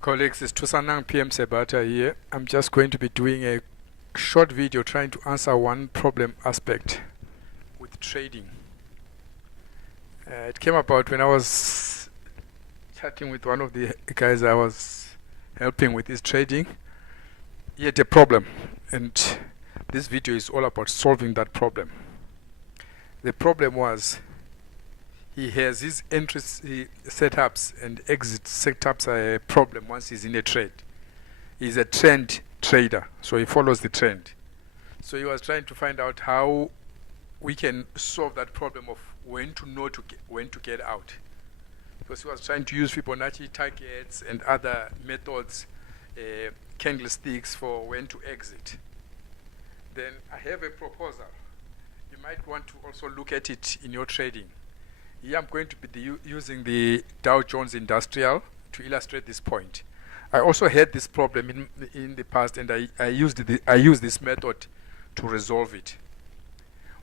Colleagues, it's Tusanang PM Sebata here. I'm just going to be doing a short video trying to answer one problem aspect with trading. It came about when I was chatting with one of the guys I was helping with his trading. He had a problem, and this video is all about solving that problem. The problem was he has his entry setups and exit setups are a problem once he's in a trade. He's a trend trader, so he follows the trend. So he was trying to find out how we can solve that problem of when to know when to get out. Because he was trying to use Fibonacci targets and other methods, candlesticks for when to exit. Then I have a proposal. You might want to also look at it in your trading. Here I'm going to be using the Dow Jones Industrial to illustrate this point. I also had this problem in the past, and I used this method to resolve it.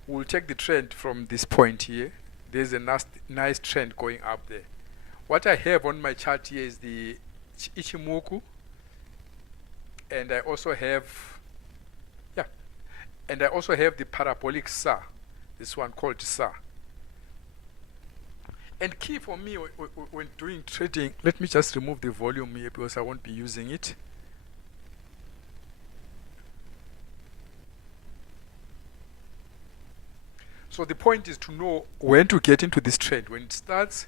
We'll take the trend from this point here. There's a nice trend going up there. What I have on my chart here is the ICHIMOKU, and I also have the Parabolic SAR, this one called SAR. And key for me when doing trading, let me just remove the volume here because I won't be using it. So the point is to know when to get into this trend, when it starts,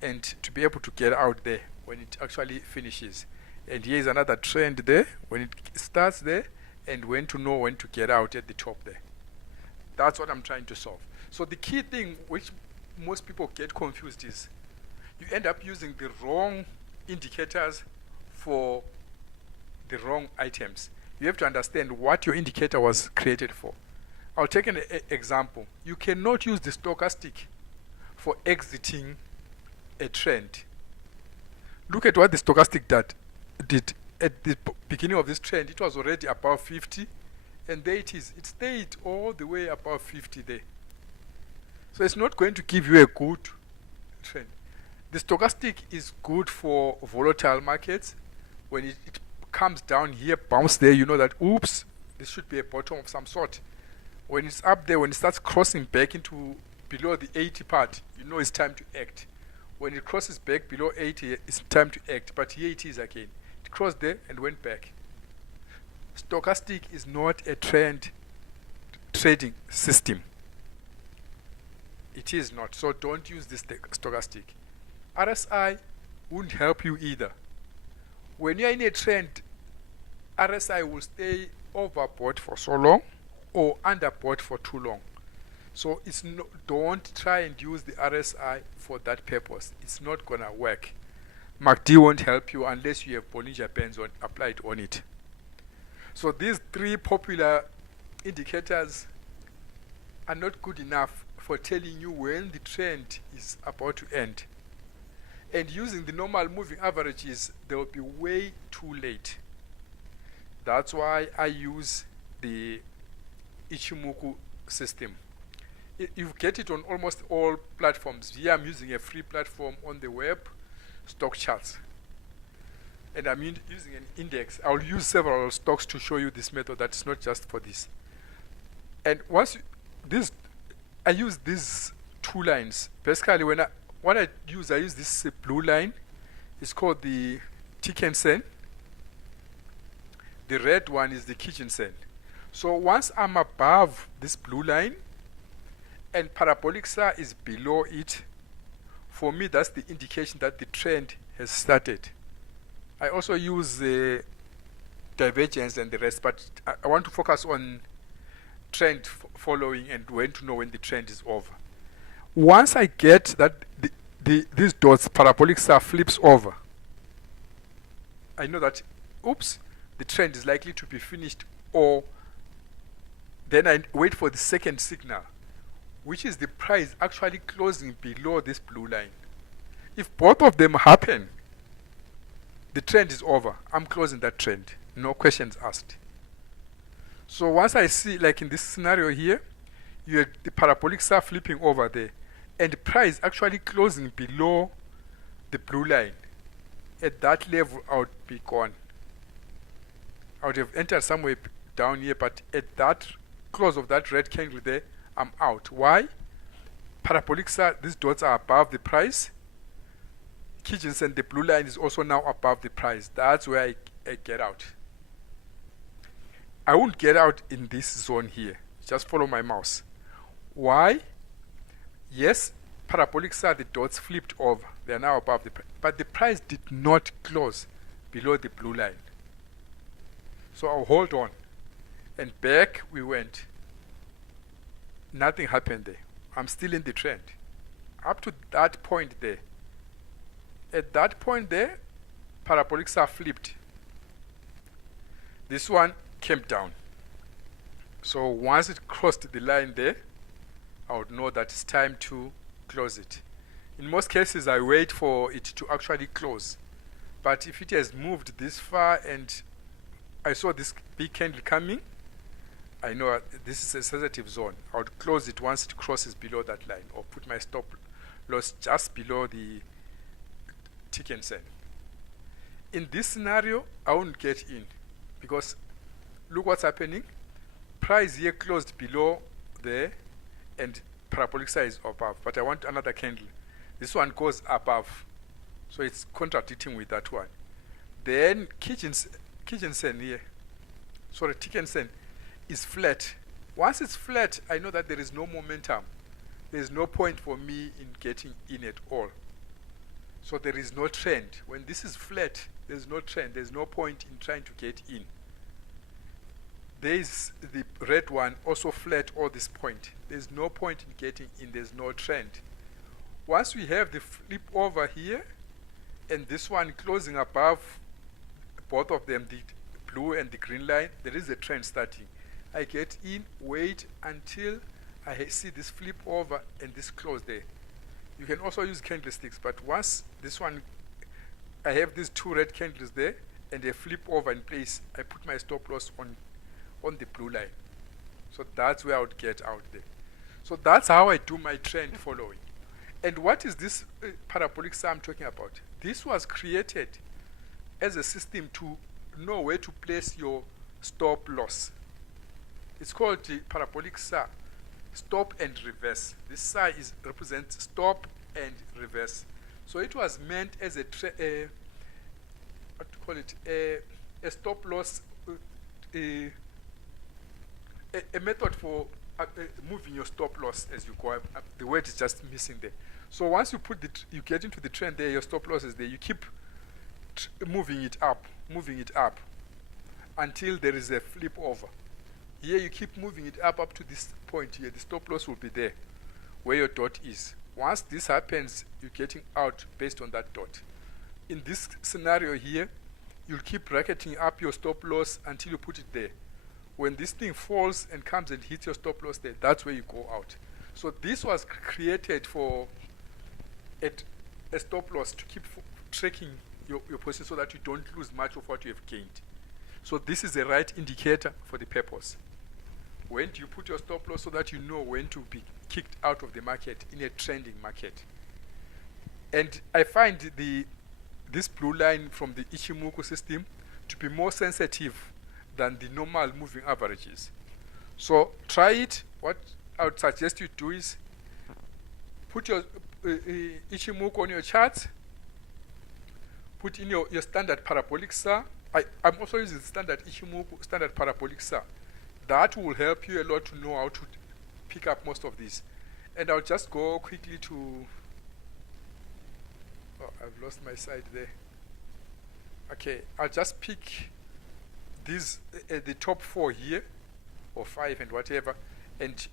and to be able to get out there when it actually finishes. And here is another trend there, when it starts there, and when to know when to get out at the top there. That's what I'm trying to solve. So the key thing which most people get confused is you end up using the wrong indicators for the wrong items. You have to understand what your indicator was created for. I'll take an example. You cannot use the stochastic for exiting a trend. Look at what the stochastic did at the beginning of this trend. It was already above 50, and there it is. It stayed all the way above 50 there. So it's not going to give you a good trend. The stochastic is good for volatile markets. When it comes down here, bounce there, you know that, oops, this should be a bottom of some sort. When it's up there, when it starts crossing back into below the 80 part, you know it's time to act. When it crosses back below 80, it's time to act. But here it is again. It crossed there and went back. Stochastic is not a trend trading system. It is not, so don't use this stochastic. RSI won't help you either. When you're in a trend, RSI will stay overbought for so long or underbought for too long. So don't try and use the RSI for that purpose. It's not gonna work. MACD won't help you unless you have Bollinger Bands applied on it. So these three popular indicators are not good enough for telling you when the trend is about to end. And using the normal moving averages, they will be way too late. That's why I use the ICHIMOKU system. You get it on almost all platforms. Here I'm using a free platform on the web, stock charts. And I'm using an index. I'll use several stocks to show you this method. That's not just for this. And once I use these two lines. Basically, what I use this blue line. It's called the Tiken-sen. The red one is the Kijun-sen. So once I'm above this blue line and Parabolic SAR is below it, for me that's the indication that the trend has started. I also use the divergence and the rest, but I want to focus on trend following and when to know when the trend is over. Once I get that these dots, Parabolic SAR flips over, I know that, oops, the trend is likely to be finished, or then I wait for the second signal, which is the price actually closing below this blue line. If both of them happen, the trend is over. I'm closing that trend. No questions asked. So once I see, like in this scenario here, you have the Parabolic SAR flipping over there, and the price actually closing below the blue line. At that level, I would be gone. I would have entered somewhere down here, but at that close of that red candle there, I'm out. Why? Parabolic SAR, these dots are above the price. Kijinsen, the blue line is also now above the price. That's where I get out. I won't get out in this zone here. Just follow my mouse. Why? Yes, Parabolic SAR, the dots flipped over. They are now above the price. But the price did not close below the blue line. So I'll hold on. And back we went. Nothing happened there. I'm still in the trend. Up to that point there. At that point there, Parabolic SAR flipped. This one came down. So once it crossed the line there, I would know that it's time to close it. In most cases, I wait for it to actually close. But if it has moved this far and I saw this big candle coming, I know this is a sensitive zone. I would close it once it crosses below that line, or put my stop loss just below the tick and sell. In this scenario, I won't get in because look what's happening. Price here closed below there and Parabolic SAR is above, but I want another candle. This one goes above, so it's contradicting with that one. Then Kijinsen here, sorry, tick and sell is flat. Once it's flat, I know that there is no momentum. There is no point for me in getting in at all. So there is no trend. When this is flat, there's no trend. There's no point in trying to get in. There is the red one also flat all this point. There's no point in getting in. There's no trend. Once we have the flip over here and this one closing above both of them, the blue and the green line, there is a trend starting. I get in, wait until I see this flip over and this close there. You can also use candlesticks, but once this one, I have these two red candles there and they flip over in place, I put my stop loss on the blue line. So that's where I would get out there. So that's how I do my trend following. And what is this Parabolic SAR I'm talking about? This was created as a system to know where to place your stop loss. It's called the Parabolic SAR, stop and reverse. This SAR represents stop and reverse. So it was meant as a stop loss, a method for moving your stop loss as you go up. The word is just missing there. So once you you get into the trend there, your stop loss is there. You keep moving it up until there is a flip over. Here you keep moving it up to this point here. The stop loss will be there where your dot is. Once this happens, you're getting out based on that dot. In this scenario here, you'll keep bracketing up your stop loss until you put it there. When this thing falls and comes and hits your stop loss there, that's where you go out. So this was created for a stop loss to keep tracking your position so that you don't lose much of what you have gained. So this is the right indicator for the purpose. When do you put your stop loss so that you know when to be kicked out of the market in a trending market? And I find this blue line from the ICHIMOKU system to be more sensitive than the normal moving averages. So try it. What I would suggest you do is put your ICHIMOKU on your chart, put in your standard Parabolic SAR. I'm also using standard ICHIMOKU, standard Parabolic SAR. That will help you a lot to know how to pick up most of these. And I'll just go quickly to, oh, I've lost my side there. Okay, I'll just pick these, the top 4 here, or 5 and whatever, and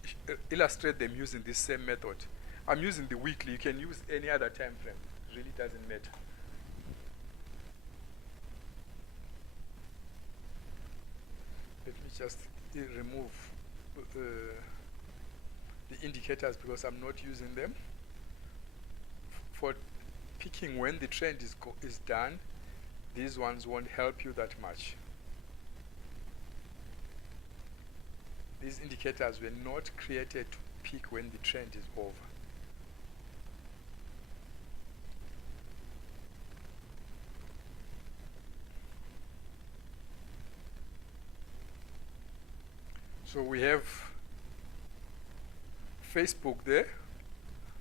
illustrate them using this same method. I'm using the weekly. You can use any other time frame. It really doesn't matter. Let me just remove the indicators because I'm not using them. For picking when the trend is done, these ones won't help you that much. These indicators were not created to pick when the trend is over. So we have Facebook there.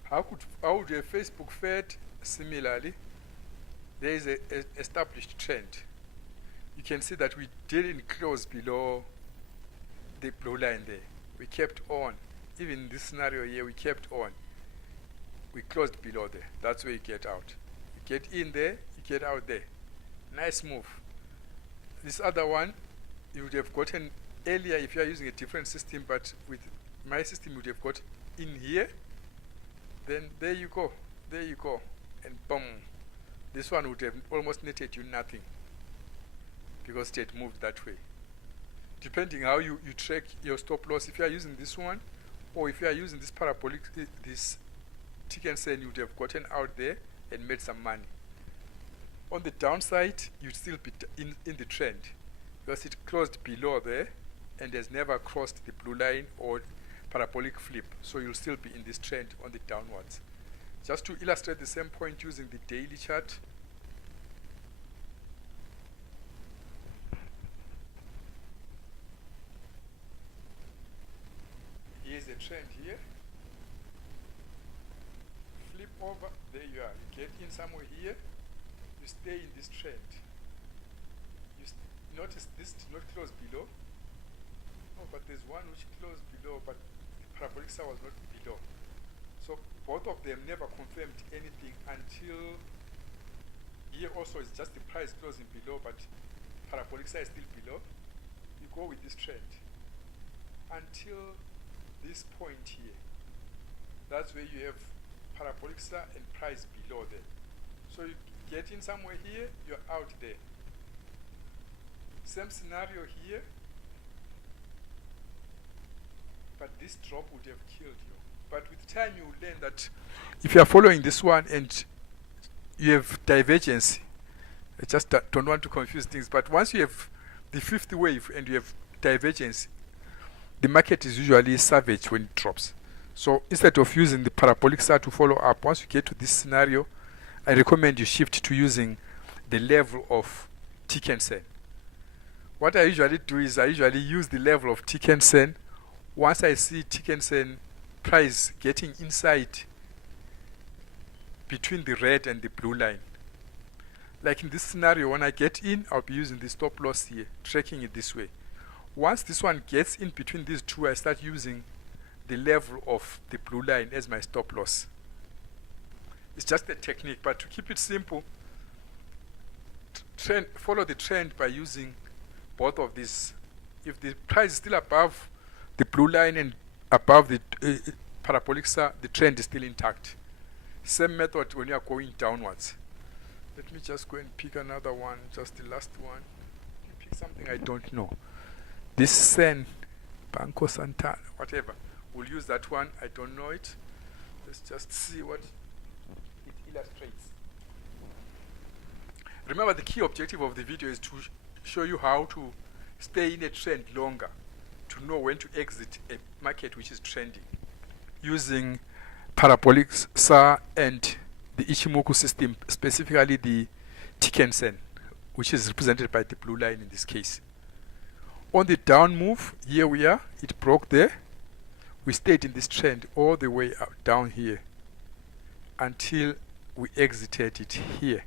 How would a Facebook fed? Similarly, there is a established trend. You can see that we didn't close below the blue line there. We kept on. Even in this scenario here, we kept on. We closed below there. That's where you get out. You get in there, you get out there. Nice move. This other one, you would have gotten earlier if you are using a different system, but with my system, you would have got in here. Then there you go. There you go. And boom. This one would have almost netted you nothing because it had moved that way. Depending how you track your stop loss, if you are using this one or if you are using this parabolic, this chicken sen, you would have gotten out there and made some money. On the downside, you'd still be in the trend because it closed below there and has never crossed the blue line or parabolic flip. So you'll still be in this trend on the downwards. Just to illustrate the same point using the daily chart. Here's a trend here. Flip over, there you are. You get in somewhere here. You stay in this trend. You notice this did not close below. Oh, but there's one which closed below, but the parabolic SAR was not below. So both of them never confirmed anything until here also it's just the price closing below, but parabolic SAR is still below. You go with this trend until this point here. That's where you have parabolic SAR and price below there. So you get in somewhere here, you're out there. Same scenario here, but this drop would have killed you. But with time you will learn that if you are following this one and you have divergence, I just don't want to confuse things, but once you have the fifth wave and you have divergence, the market is usually savage when it drops. So instead of using the parabolic SAR to follow up, once you get to this scenario, I recommend you shift to using the level of Chicken Sen. What I usually do is I usually use the level of Chicken Sen. Once I see Chicken Sen price getting inside between the red and the blue line. Like in this scenario, when I get in, I'll be using the stop loss here, tracking it this way. Once this one gets in between these two, I start using the level of the blue line as my stop loss. It's just a technique, but to keep it simple, follow the trend by using both of these. If the price is still above the blue line and above the parabolic SAR, the trend is still intact. Same method when you are going downwards. Let me just go and pick another one, just the last one. Pick something I don't know. This Sen, Banco Santana, whatever. We'll use that one. I don't know it. Let's just see what it illustrates. Remember, the key objective of the video is to show you how to stay in a trend longer, to know when to exit a market which is trending, using Parabolic SAR and the ICHIMOKU system, specifically the Chicken Sen, which is represented by the blue line in this case. On the down move, here we are, it broke there. We stayed in this trend all the way out down here until we exited it here.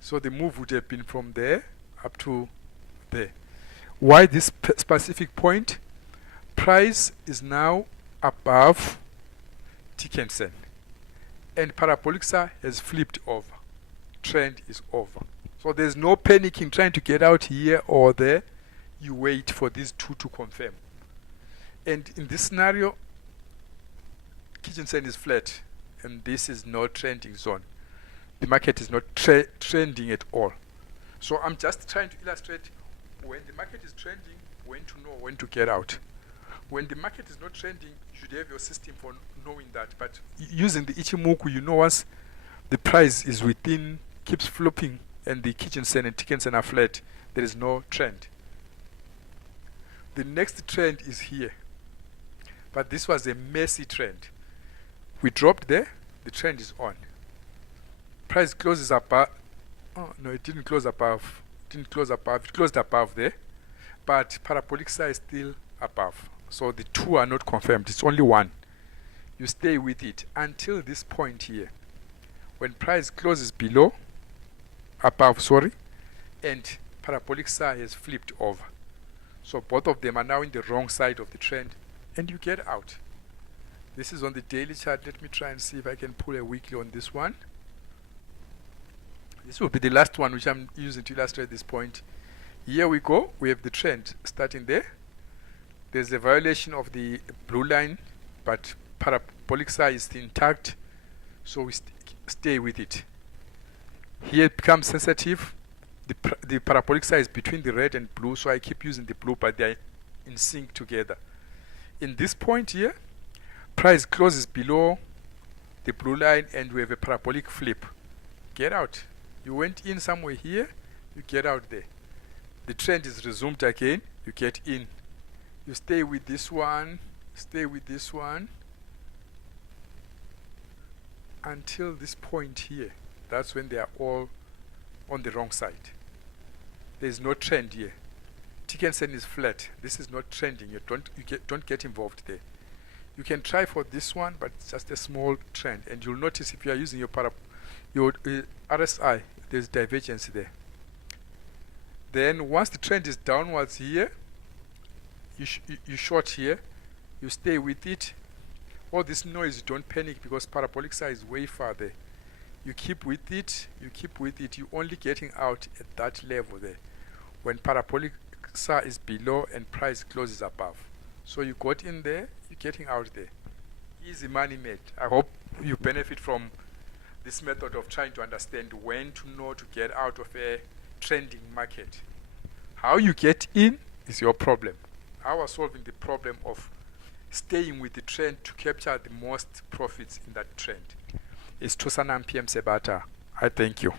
So the move would have been from there up to there. Why this specific point? Price is now above Chicken Sen, and Parabolic SAR has flipped over. Trend is over. So there's no panicking trying to get out here or there. You wait for these two to confirm. And in this scenario, Chicken Sen is flat, and this is no trending zone. The market is not trending at all. So I'm just trying to illustrate when the market is trending, when to know when to get out. When the market is not trending, you should have your system for knowing that. But using the ICHIMOKU, you know once the price is within, keeps flopping, and the Chicken Sen and Chicken Sen are flat, there is no trend. The next trend is here. But this was a messy trend. We dropped there, the trend is on. Price closes above. Oh, no, it didn't close above. It didn't close above. It closed above there. But Parabolic SAR is still above. So the two are not confirmed, it's only one. You stay with it until this point here. When price closes below, above, sorry, and parabolic SAR has flipped over. So both of them are now in the wrong side of the trend, and you get out. This is on the daily chart. Let me try and see if I can pull a weekly on this one. This will be the last one which I'm using to illustrate this point. Here we go. We have the trend starting there. There's a violation of the blue line, but parabolic SAR is intact, so we stay with it. Here it becomes sensitive. The parabolic SAR is between the red and blue, so I keep using the blue, but they're in sync together. In this point here, price closes below the blue line and we have a parabolic flip. Get out. You went in somewhere here, you get out there. The trend is resumed again, you get in. You stay with this one, stay with this one until this point here. That's when they are all on the wrong side. There is no trend here. Tikensen is flat. This is not trending. You don't get involved there. You can try for this one, but it's just a small trend, and you'll notice if you are using your RSI, there's divergence there. Then once the trend is downwards here, you short here, you stay with it. All this noise, don't panic because parabolic SAR is way farther. You keep with it, you keep with it. You're only getting out at that level there when parabolic SAR is below and price closes above. So you got in there, you're getting out there. Easy money made. I hope you benefit from this method of trying to understand when to know to get out of a trending market. How you get in is your problem. I was solving the problem of staying with the trend to capture the most profits in that trend. It's Tosanam PM Sebata. I thank you.